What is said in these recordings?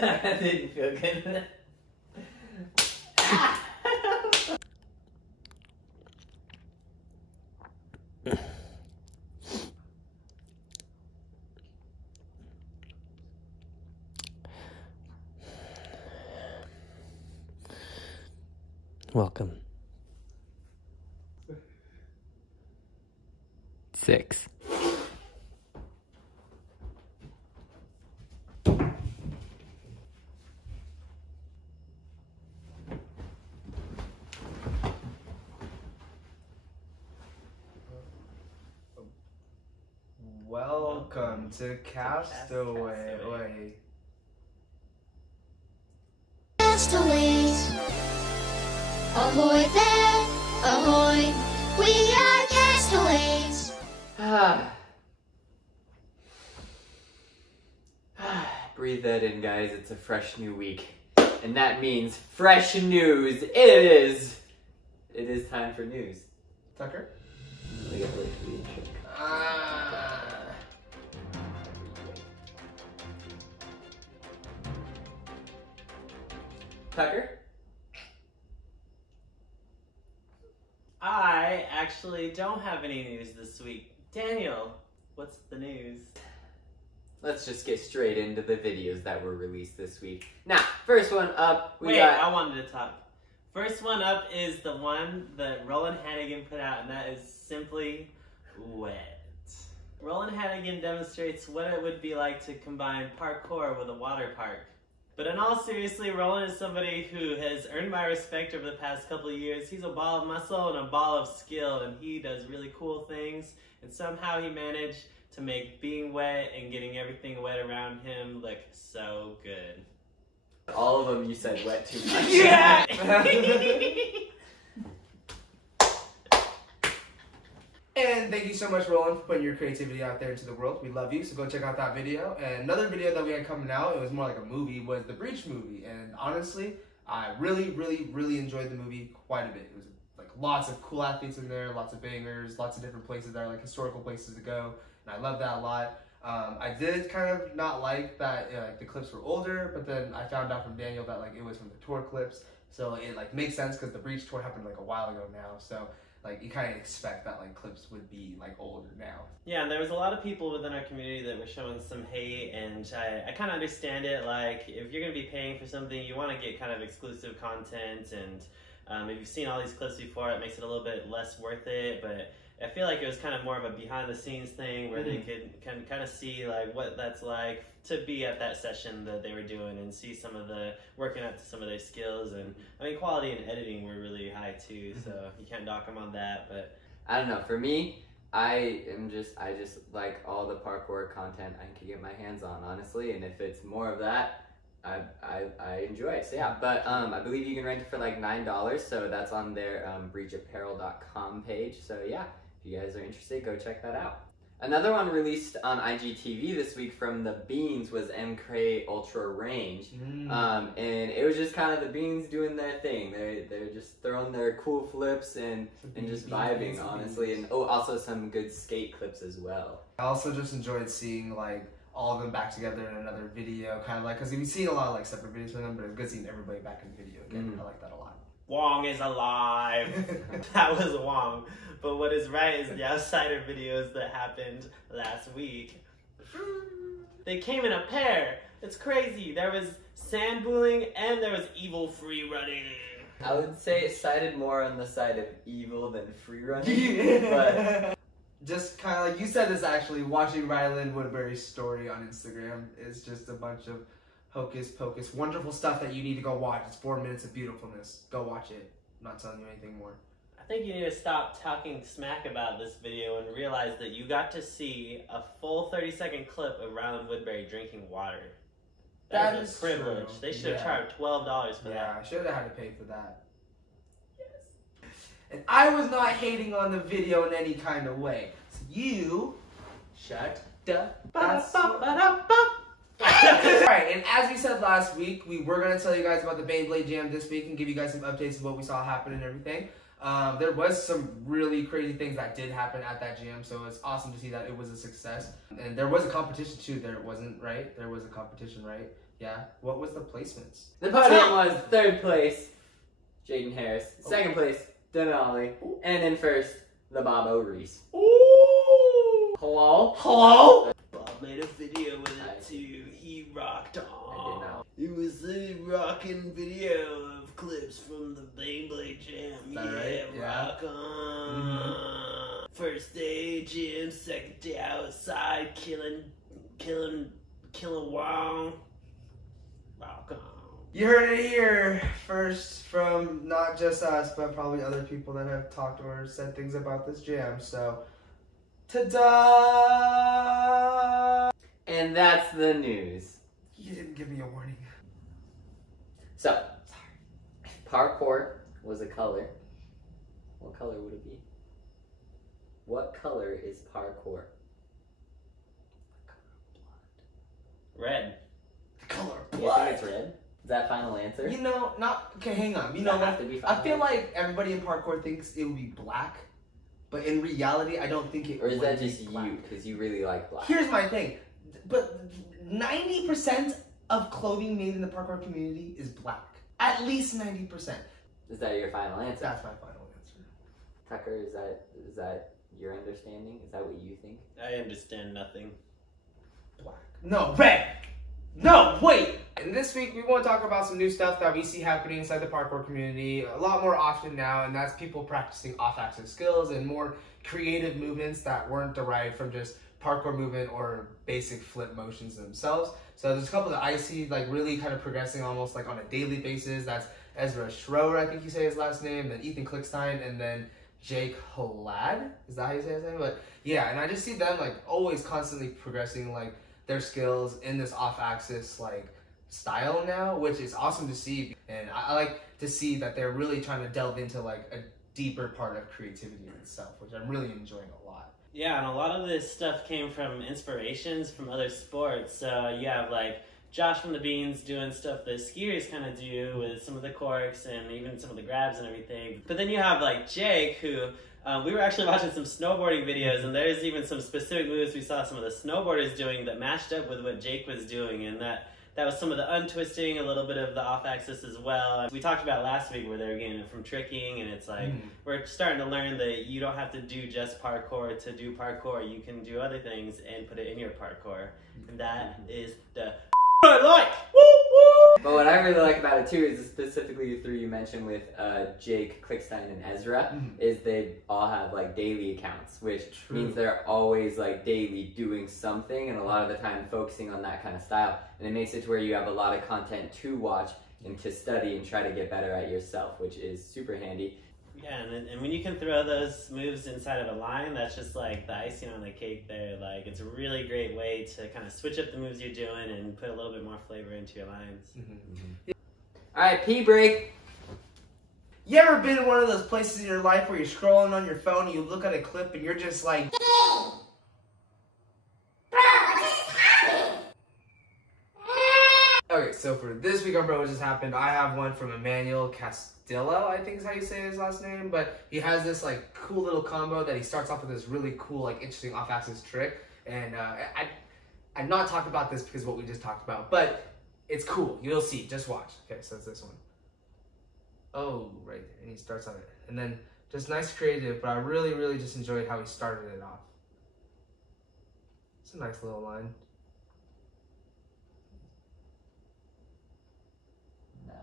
That didn't feel good. Welcome. 6. Welcome to Castaway. Castaways, ahoy there, ahoy, we are castaways. Breathe that in, guys. It's a fresh new week. And that means fresh news. It is time for news. Tucker? We gotta wait for the intro. Tucker? I actually don't have any news this week. Daniel, what's the news? Let's just get straight into the videos that were released this week. Now, first one up, I wanted to talk. First one up is the one that Roland Hannigan put out, and that is simply wet. Roland Hannigan demonstrates what it would be like to combine parkour with a water park. But in all seriously, Roland is somebody who has earned my respect over the past couple of years. He's a ball of muscle and a ball of skill, and he does really cool things. And somehow he managed to make being wet and getting everything wet around him look so good. All of them you said wet too much. Yeah! And thank you so much, Roland, for putting your creativity out there into the world. We love you, so go check out that video. And another video that we had coming out, it was more like a movie, was the Breach movie. And honestly, I really, really, really enjoyed the movie quite a bit. It was like lots of cool athletes in there, lots of bangers, lots of different places that are like historical places to go. And I love that a lot. I did kind of not like that like the clips were older, but then I found out from Daniel that like it was from the tour clips. So it like makes sense because the Breach tour happened like a while ago now. So like you kind of expect that like clips would be like older now. Yeah, and there was a lot of people within our community that were showing some hate, and I kind of understand it. Like, if you're going to be paying for something, you want to get kind of exclusive content, and if you've seen all these clips before, it makes it a little bit less worth it, but I feel like it was kind of more of a behind-the-scenes thing where they can kind of see like what that's like to be at that session that they were doing and see some of the working up to some of their skills. And I mean, quality and editing were really high too, so you can't knock them on that. But I don't know. For me, I just like all the parkour content I can get my hands on, honestly. And if it's more of that, I enjoy it. So yeah, but I believe you can rent it for like $9, so that's on their breachapparel.com page. So yeah, if you guys are interested, go check that out. Another one released on IGTV this week from the Beans was MK Ultra Range. And it was just kind of the Beans doing their thing. They're just throwing their cool flips and just vibing, honestly. And oh, also some good skate clips as well. I also just enjoyed seeing like all of them back together in another video, kind of like, because we've seen a lot of like separate videos from them, but it's good seeing everybody back in the video again. I like that a lot. Wong is alive. That was Wong. But what is right is the Outsider videos that happened last week. They came in a pair. It's crazy. There was sand bullying and there was evil free running. I would say it sided more on the side of evil than free running, but just kind of like you said this, actually watching Ryland Woodbury's story on Instagram is just a bunch of hocus pocus, wonderful stuff that you need to go watch. It's 4 minutes of beautifulness. Go watch it. I'm not telling you anything more. I think you need to stop talking smack about this video and realize that you got to see a full 30-second clip of Ryland Woodbury drinking water. That was a privilege. True. They should have charged $12 for that. Yeah, I should have had to pay for that. Yes. And I was not hating on the video in any kind of way. So you shut the Alright, and as we said last week, we were going to tell you guys about the Baneblade Jam this week and give you guys some updates of what we saw happen and everything. There was some really crazy things that did happen at that jam, so it's awesome to see that it was a success. And there was a competition too, there wasn't, right? There was a competition, right? Yeah. What was the placements? The podium was third place, Jaden Harris. Second place, Denali. And in first, the Bobo Reese. Ooh. Hello? Hello? Bob made a video with I it too. He rocked I did on. not. It was a rocking video of clips from the Beyblade Jam. Is that right? Yeah. Rock on. First day gym, second day outside, killing Wong. Rock on. You heard it here first from not just us, but probably other people that have talked or said things about this jam. So, ta-da! And that's the news. You didn't give me a warning. So, parkour was a color. What color would it be? What color is parkour? Red. The color You blood. think it's red? Is that final answer? You know, not okay. Hang on. You Does know, that have to be I final feel answer? like everybody in parkour thinks it would be black, but in reality, I don't think it. Or is would that be just black. you because you really like black? Here's my thing, but 90% of clothing made in the parkour community is black. At least 90%. Is that your final answer? That's my final answer. Tucker, is that your understanding? Is that what you think? I understand nothing. Black. No, red. No, wait. And this week we want to talk about some new stuff that we see happening inside the parkour community a lot more often now, and that's people practicing off-axis skills and more creative movements that weren't derived from just parkour movement or basic flip motions themselves. So there's a couple that I see like really kind of progressing almost like on a daily basis. That's Ezra Schroeder, I think you say his last name, then Ethan Klickstein, and then Jake Halad. Is that how you say his name? But yeah, and I just see them like always constantly progressing like their skills in this off-axis like style now, which is awesome to see. And I like to see that they're really trying to delve into like a deeper part of creativity in itself, which I'm really enjoying a lot. Yeah, and a lot of this stuff came from inspirations from other sports. So you have like Josh from the Beans doing stuff that skiers kind of do with some of the corks and even some of the grabs and everything. But then you have like Jake, who we were actually watching some snowboarding videos, and there's even some specific moves we saw some of the snowboarders doing that matched up with what Jake was doing, and that was some of the untwisting, a little bit of the off-axis as well. We talked about last week where they were getting it from tricking, and it's like we're starting to learn that you don't have to do just parkour to do parkour. You can do other things and put it in your parkour, and that is the I like. Woo woo. But what I really like about it too is specifically the three you mentioned with Jake, Klickstein, and Ezra, is they all have like daily accounts, which means they're always like daily doing something, and a lot of the time focusing on that kind of style. And it makes it to where you have a lot of content to watch and to study and try to get better at yourself, which is super handy. Yeah, and when you can throw those moves inside of a line, that's just like the icing on the cake there. Like, it's a really great way to kind of switch up the moves you're doing and put a little bit more flavor into your lines. All right, pee break. You ever been in one of those places in your life where you're scrolling on your phone and you look at a clip and you're just like, okay, so for this week on Bro What Just Happened, I have one from Emmanuel Castillo, I think is how you say his last name, but he has this like cool little combo that he starts off with this really cool, like interesting off-axis trick, and I'm not talking about this because of what we just talked about, but it's cool. You'll see. Just watch. Okay, so it's this one. Oh, right there. And he starts on it. And then just nice creative, but I really, really just enjoyed how he started it off. It's a nice little line. Nice.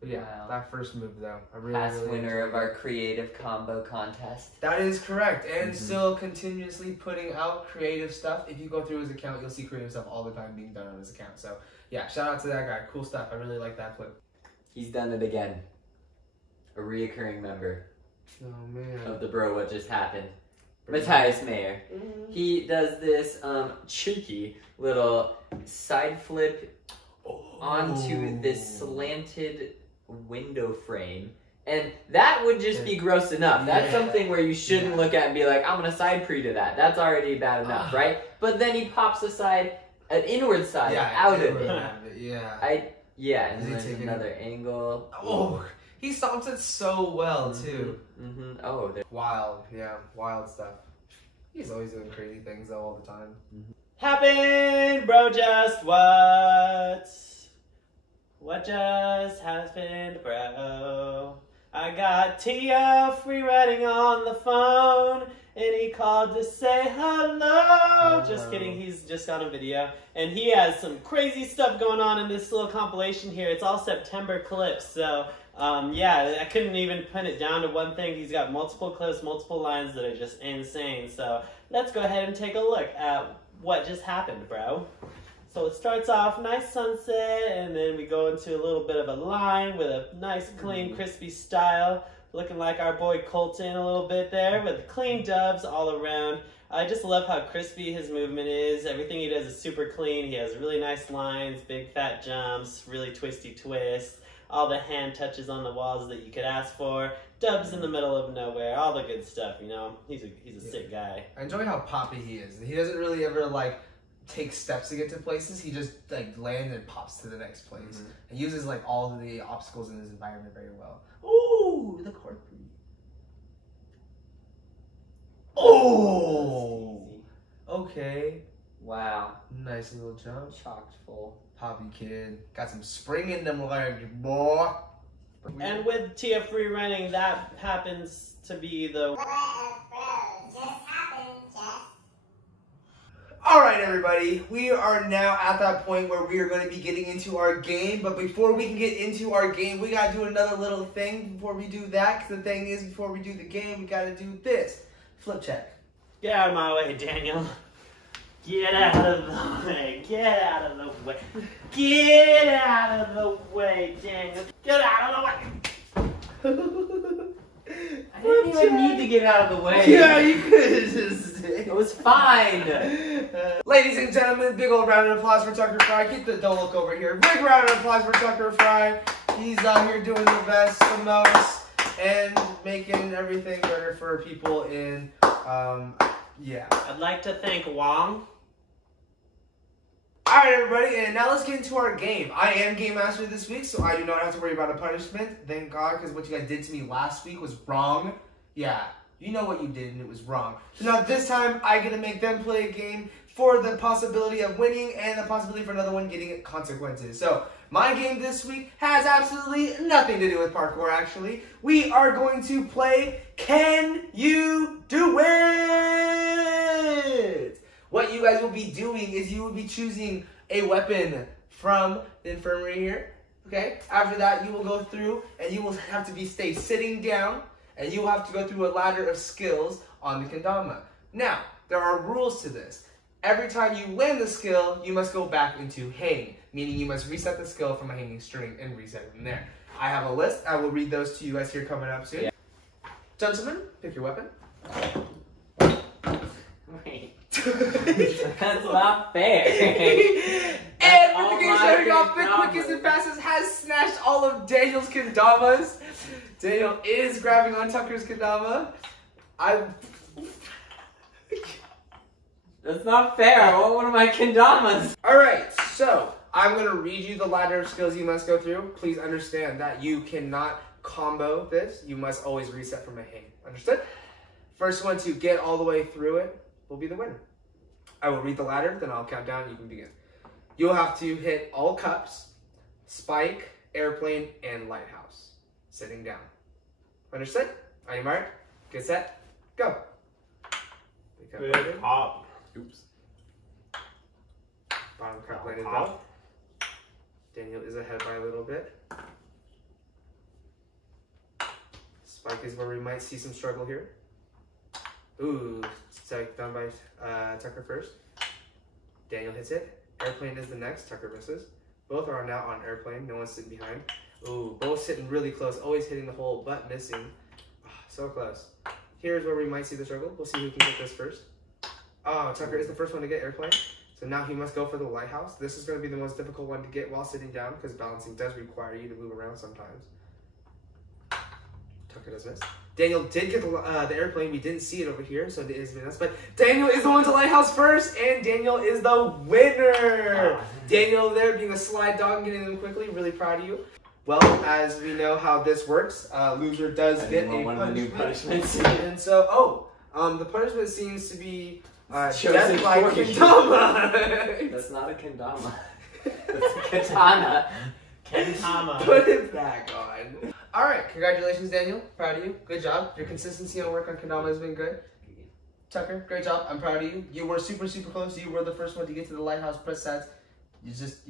But yeah, Wow. that first move though, I really, Past really winner enjoyed of our creative combo contest. That is correct, and still continuously putting out creative stuff. If you go through his account, you'll see creative stuff all the time being done on his account. So yeah, shout out to that guy. Cool stuff. I really like that clip. He's done it again. A reoccurring member Oh man. of the Bro What Just Happened. Matthias Mayer. He does this cheeky little side flip onto this slanted window frame. And that would just be gross enough. That's something where you shouldn't look at and be like, I'm gonna side pre to that. That's already bad enough, right? But then he pops aside an inward side out of it. Yeah. And Is he then there's taking- another angle. Oh, he stomps it so well too. Oh, Wild, yeah, wild stuff. He's always doing crazy things though all the time. happened, bro? Just what? What just happened, bro? I got Tia Freewriting on the phone, and he called to say hello. Just kidding, he's just on a video. And he has some crazy stuff going on in this little compilation here. It's all September clips, so yeah, I couldn't even pin it down to one thing. He's got multiple clips, multiple lines that are just insane. So let's go ahead and take a look at what just happened, bro. So it starts off nice sunset, and then we go into a little bit of a line with a nice, clean, crispy style, looking like our boy Colton a little bit there, with clean dubs all around. I just love how crispy his movement is. Everything he does is super clean. He has really nice lines, big fat jumps, really twisty twists, all the hand touches on the walls that you could ask for, dubs in the middle of nowhere, all the good stuff, you know? He's a sick guy. I enjoy how poppy he is. He doesn't really ever, like, take steps to get to places. He just, like, lands and pops to the next place. And uses, like, all of the obstacles in his environment very well. Ooh, the cork. Oh! Okay. Wow. Nice little jump. Chocked full. Poppy kid. Got some spring in them legs, boy. And with Tia Freewriting, that happens to be the... Alright everybody, we are now at that point where we are going to be getting into our game, but before we can get into our game, we gotta do another little thing before we do that, because the thing is, before we do the game, we gotta do this. Flip check. Get out of my way, Daniel. Get out of the way. Get out of the way. Get out of the way, Daniel. Get out of the way. I didn't even need to get out of the way. Yeah, you could just... It was fine. Ladies and gentlemen, big old round of applause for Tucker Fry. Keep the don't look over here. Big round of applause for Tucker Fry. He's out here doing the best, the most, and making everything better for people in, yeah. I'd like to thank Wong. Alright everybody, and now let's get into our game. I am Game Master this week, so I do not have to worry about a punishment. Thank God, because what you guys did to me last week was wrong. Yeah, you know what you did, and it was wrong. So now this time, I get to make them play a game for the possibility of winning and the possibility for another one getting consequences. So, my game this week has absolutely nothing to do with parkour, actually. We are going to play Can You Do It? What you guys will be doing is you will be choosing a weapon from the infirmary here, okay? After that, you will go through and you will have to stay sitting down, and you will have to go through a ladder of skills on the kendama. Now, there are rules to this. Every time you land the skill, you must go back into hang, meaning you must reset the skill from a hanging string and reset it from there. I have a list. I will read those to you guys here coming up soon. Yeah. Gentlemen, pick your weapon. Wait. That's not fair. And with the game starting off, the quickest and fastest has snatched all of Daniel's kendamas. Daniel is grabbing on Tucker's kendama. That's not fair. I want one of my kendamas. Alright, so I'm going to read you the ladder of skills you must go through. Please understand that you cannot combo this. You must always reset from a hang. Understood? First one to get all the way through it will be the winner. I will read the ladder, then I'll count down and you can begin. You'll have to hit all cups, spike, airplane, and lighthouse. Sitting down. Understood? On your mark, get set, go. Good pop. Oops. Bottom cup landed well. Daniel is ahead by a little bit. Spike is where we might see some struggle here. Ooh, strike done by Tucker first. Daniel hits it. Airplane is the next. Tucker misses. Both are now on airplane. No one's sitting behind. Ooh, both sitting really close. Always hitting the hole, but missing. Oh, so close. Here's where we might see the struggle. We'll see who can get this first. Oh, Tucker is the first one to get airplane. So now he must go for the lighthouse. This is going to be the most difficult one to get while sitting down because balancing does require you to move around sometimes. Tucker does miss. Daniel did get the airplane. We didn't see it over here, so it is us. But Daniel is the one to lighthouse first, and Daniel is the winner. Daniel there being a slide dog and getting them quickly. Really proud of you. Well, as we know how this works, loser does get a one of the new punishments. And so, the punishment seems to be Chosen Death by for you. Kendama. That's not a kendama. That's a katana. Kentama. Put it back on. All right, congratulations, Daniel. Proud of you. Good job. Your consistency on work on kendama has been good. Tucker, great job. I'm proud of you. You were super close. You were the first one to get to the lighthouse press sets. You just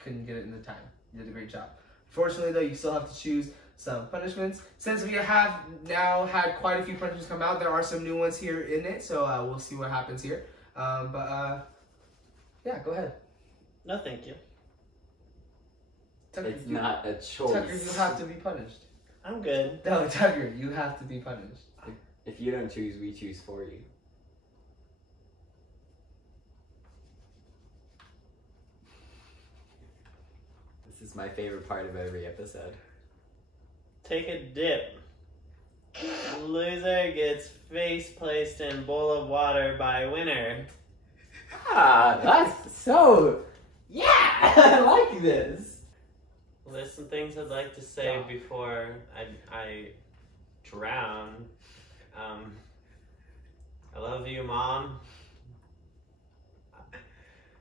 couldn't get it in the time. You did a great job. Fortunately, though, you still have to choose some punishments. Since we have now had quite a few punishments come out, there are some new ones here in it, so we'll see what happens here. Yeah, go ahead. No, thank you. Tucker, It's not a choice. Tucker, you have to be punished. I'm good. No, Tucker, you have to be punished. If you don't choose, we choose for you. This is my favorite part of every episode. Take a dip. Loser gets face placed in bowl of water by winner. Ah, that's so... Yeah! I like this. Well, there's some things I'd like to say before I drown. I love you, Mom.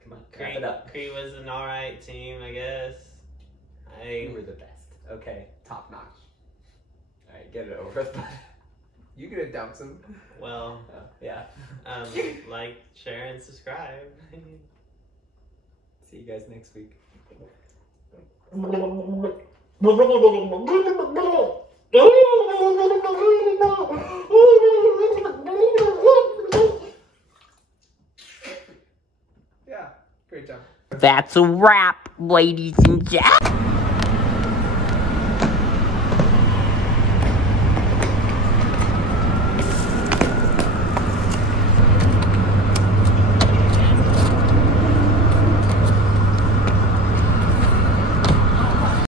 Come on, wrap it up. Cree was an alright team, I guess. You were the best. Okay. Top notch. Alright, get it over with, bud. You gonna douse him? Well, Yeah. like, share, and subscribe. See you guys next week. Yeah, great job. That's a wrap, ladies and gentlemen.